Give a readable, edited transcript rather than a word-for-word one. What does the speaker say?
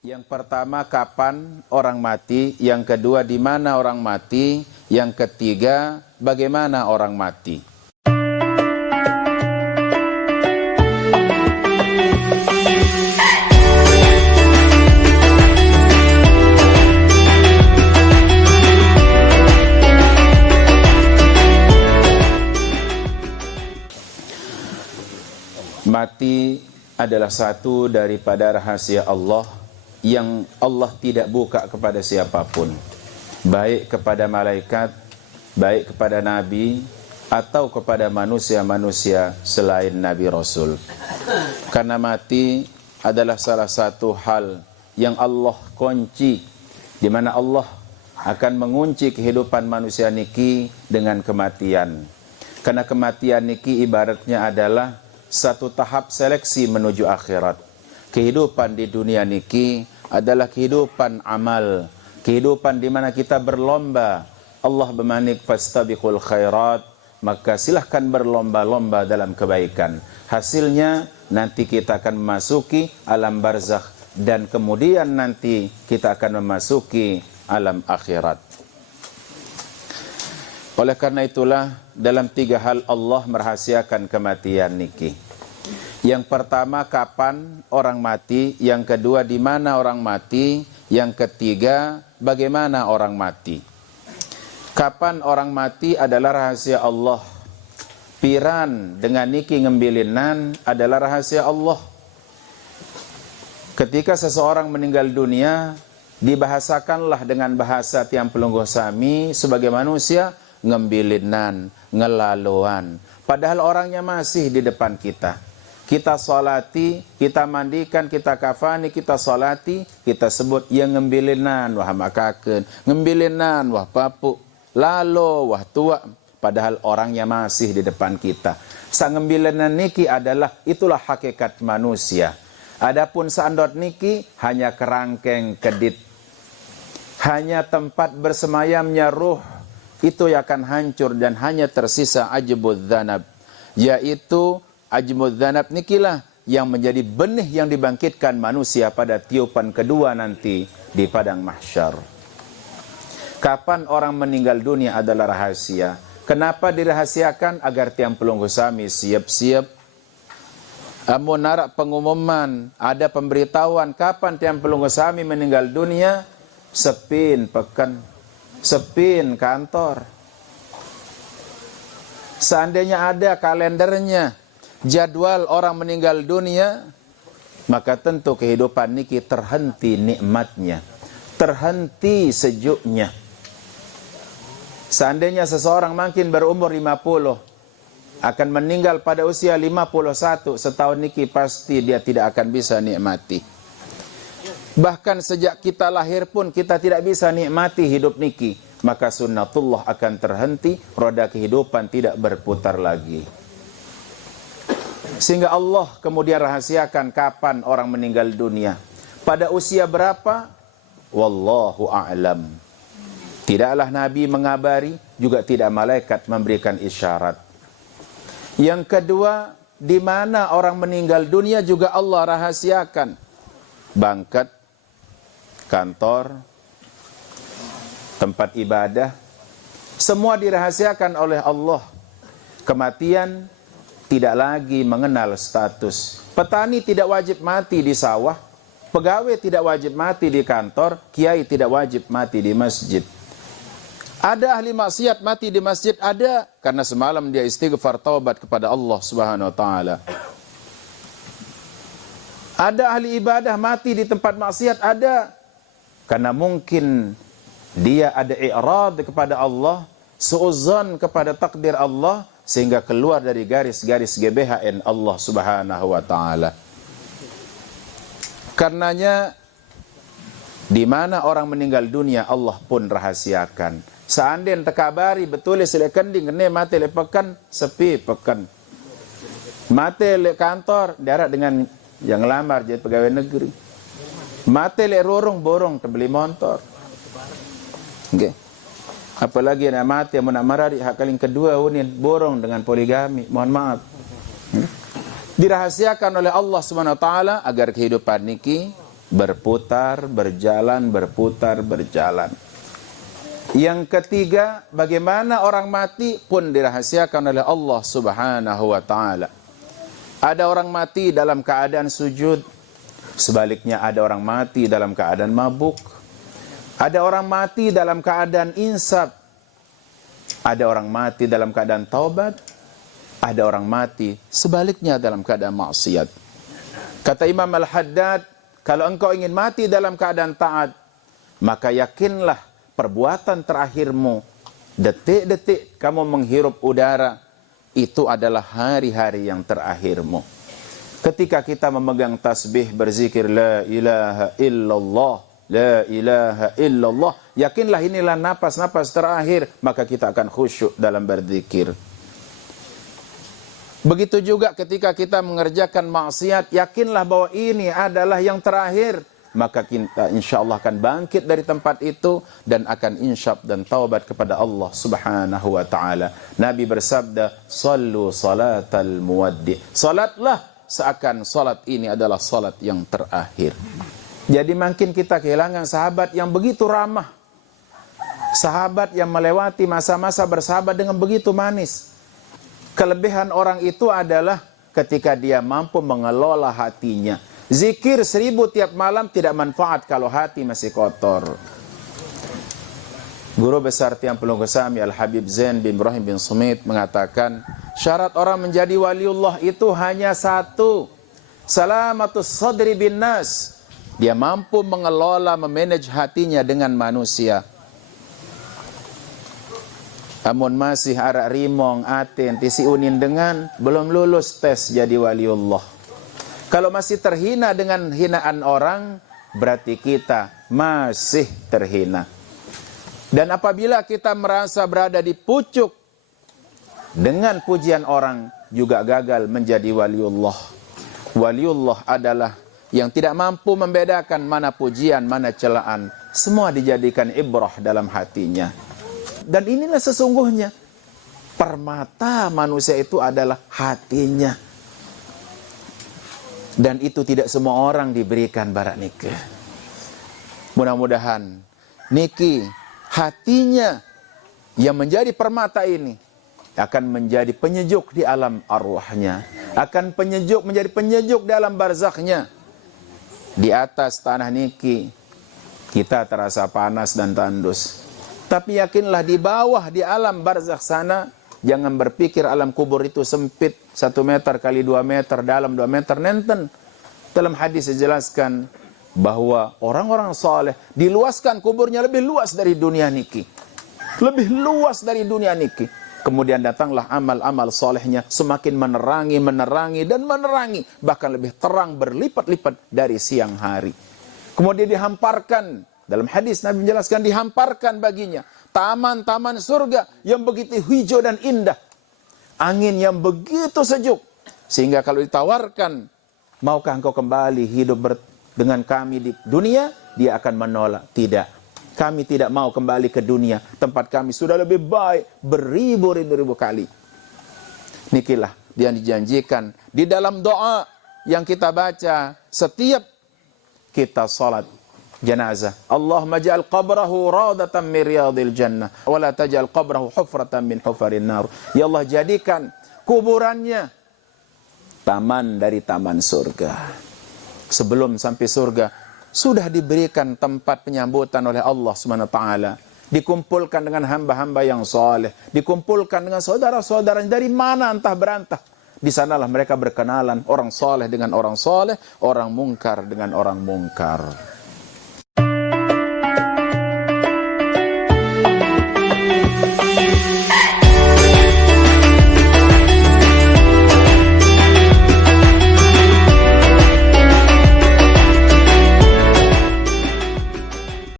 Yang pertama, kapan orang mati? Yang kedua, di mana orang mati? Yang ketiga, bagaimana orang mati? Mati adalah satu daripada rahasia Allah yang Allah tidak buka kepada siapapun, baik kepada malaikat, baik kepada nabi, atau kepada manusia-manusia selain nabi rasul. Karena mati adalah salah satu hal yang Allah kunci, di mana Allah akan mengunci kehidupan manusia niki dengan kematian. Karena kematian niki ibaratnya adalah satu tahap seleksi menuju akhirat. Kehidupan di dunia niki adalah kehidupan amal, kehidupan di mana kita berlomba. Allah bermanik fastabiqul khairat, maka silahkan berlomba-lomba dalam kebaikan. Hasilnya nanti kita akan memasuki alam barzakh dan kemudian nanti kita akan memasuki alam akhirat. Oleh karena itulah dalam tiga hal Allah merahasiakan kematian niki. Yang pertama, kapan orang mati? Yang kedua, di mana orang mati? Yang ketiga, bagaimana orang mati? Kapan orang mati adalah rahasia Allah. Piran dengan niki ngembilinan adalah rahasia Allah. Ketika seseorang meninggal dunia, dibahasakanlah dengan bahasa tiang pelungguh sami sebagai manusia, ngembilinan, ngelaluan. Padahal orangnya masih di depan kita. Kita salati, kita mandikan, kita kafani, kita salati, kita sebut yang ngembilinan, wah makaken, ngembilinan, wah papu, lalo, wah tua. Padahal orangnya masih di depan kita. Sang ngembilinan niki adalah, itulah hakikat manusia. Adapun saandot niki hanya kerangkeng kedit. Hanya tempat bersemayamnya ruh, itu yang akan hancur dan hanya tersisa ajbud dzanab, yaitu ajmud dzanab nikilah yang menjadi benih yang dibangkitkan manusia pada tiupan kedua nanti di padang mahsyar. Kapan orang meninggal dunia adalah rahasia. Kenapa dirahasiakan? Agar tiang pelungguh sami siap-siap. Amun narak pengumuman, ada pemberitahuan kapan tiang pelungguh sami meninggal dunia, sepin pekan, sepin kantor. Seandainya ada kalendernya, jadwal orang meninggal dunia, maka tentu kehidupan niki terhenti nikmatnya, terhenti sejuknya. Seandainya seseorang makin berumur 50, akan meninggal pada usia 51, setahun niki pasti dia tidak akan bisa nikmati. Bahkan sejak kita lahir pun kita tidak bisa nikmati hidup niki, maka sunnatullah akan terhenti, roda kehidupan tidak berputar lagi. Sehingga Allah kemudian rahasiakan kapan orang meninggal dunia. Pada usia berapa? Wallahu a'lam. Tidaklah Nabi mengabari, juga tidak malaikat memberikan isyarat. Yang kedua, di mana orang meninggal dunia juga Allah rahasiakan. Bangkat, kantor, tempat ibadah, semua dirahasiakan oleh Allah. Kematian tidak lagi mengenal status. Petani tidak wajib mati di sawah, pegawai tidak wajib mati di kantor, kiai tidak wajib mati di masjid. Ada ahli maksiat mati di masjid, ada, karena semalam dia istighfar taubat kepada Allah Subhanahu wa taala. Ada ahli ibadah mati di tempat maksiat, ada, karena mungkin dia ada i'rad kepada Allah, suudzon kepada takdir Allah, sehingga keluar dari garis-garis GBHN Allah Subhanahu wa taala. Karenanya di mana orang meninggal dunia Allah pun rahasiakan. Seandainya tekabari betul silakan dingene mati le pekan sepi pekan. Mati le kantor darat dengan yang lamar jadi pegawai negeri. Mati le rorong borong terbeli motor. Okay. Apalagi nak mati yang nak marari hak kali kedua unin borong dengan poligami. Mohon maaf. Dirahasiakan oleh Allah Subhanahu wa taala agar kehidupan niki Berputar, berjalan, berputar, berjalan. Yang ketiga, bagaimana orang mati pun dirahasiakan oleh Allah Subhanahu wa ta'ala. Ada orang mati dalam keadaan sujud, sebaliknya ada orang mati dalam keadaan mabuk. Ada orang mati dalam keadaan insaf, ada orang mati dalam keadaan taubat, ada orang mati sebaliknya dalam keadaan maksiat. Kata Imam Al-Haddad, kalau engkau ingin mati dalam keadaan taat, maka yakinlah perbuatan terakhirmu, detik-detik kamu menghirup udara, itu adalah hari-hari yang terakhirmu. Ketika kita memegang tasbih, berzikir la ilaha illallah, la ilaha illallah, yakinlah inilah napas-napas terakhir, maka kita akan khusyuk dalam berzikir. Begitu juga ketika kita mengerjakan maksiat, yakinlah bahwa ini adalah yang terakhir, maka kita insya Allah akan bangkit dari tempat itu dan akan insyaf dan taubat kepada Allah Subhanahu wa ta'ala. Nabi bersabda, sallu salatal muwaddi, salatlah seakan salat ini adalah salat yang terakhir. Jadi makin kita kehilangan sahabat yang begitu ramah, sahabat yang melewati masa-masa bersahabat dengan begitu manis. Kelebihan orang itu adalah ketika dia mampu mengelola hatinya. Zikir 1000 tiap malam tidak manfaat kalau hati masih kotor. Guru besar Tiang Pelunggu Sami Al-Habib Zain bin Ibrahim bin Sumit mengatakan, syarat orang menjadi waliullah itu hanya satu, salamatus sadri bin nas. Dia mampu mengelola, memanage hatinya dengan manusia. Amun masih arak rimong, aten, tisi unin dengan belum lulus tes jadi waliullah. Kalau masih terhina dengan hinaan orang, berarti kita masih terhina. Dan apabila kita merasa berada di pucuk dengan pujian orang, juga gagal menjadi waliullah. Waliullah adalah yang tidak mampu membedakan mana pujian, mana celaan. Semua dijadikan ibrah dalam hatinya. Dan inilah sesungguhnya permata manusia itu adalah hatinya. Dan itu tidak semua orang diberikan barak nikah. Mudah-mudahan niki hatinya yang menjadi permata ini akan menjadi penyejuk di alam arwahnya, akan menjadi penyejuk dalam barzakhnya. Di atas tanah niki kita terasa panas dan tandus, tapi yakinlah di bawah di alam barzakh sana, jangan berpikir alam kubur itu sempit 1 meter kali 2 meter, dalam 2 meter nenten. Dalam hadis dijelaskan bahwa orang-orang saleh diluaskan kuburnya lebih luas dari dunia niki. Lebih luas dari dunia niki. Kemudian datanglah amal-amal salehnya semakin menerangi, dan menerangi. Bahkan lebih terang berlipat-lipat dari siang hari. Kemudian dihamparkan. Dalam hadis Nabi menjelaskan dihamparkan baginya taman-taman surga yang begitu hijau dan indah. Angin yang begitu sejuk. Sehingga kalau ditawarkan, maukah engkau kembali hidup dengan kami di dunia? Dia akan menolak. Tidak. Kami tidak mau kembali ke dunia. Tempat kami sudah lebih baik beribu-ribu kali. Nikilah yang dijanjikan di dalam doa yang kita baca setiap kita salat jenazah. Allahumma ja'al qabrahu radatan min riyadil jannah wa la taj'al qabrahu hufratan min hufarin nar. Ya Allah, jadikan kuburannya taman dari taman surga. Sebelum sampai surga, sudah diberikan tempat penyambutan oleh Allah SWT. Dikumpulkan dengan hamba-hamba yang saleh, dikumpulkan dengan saudara-saudaranya dari mana entah berantah. Di sanalah mereka berkenalan, orang saleh dengan orang saleh, orang mungkar dengan orang mungkar.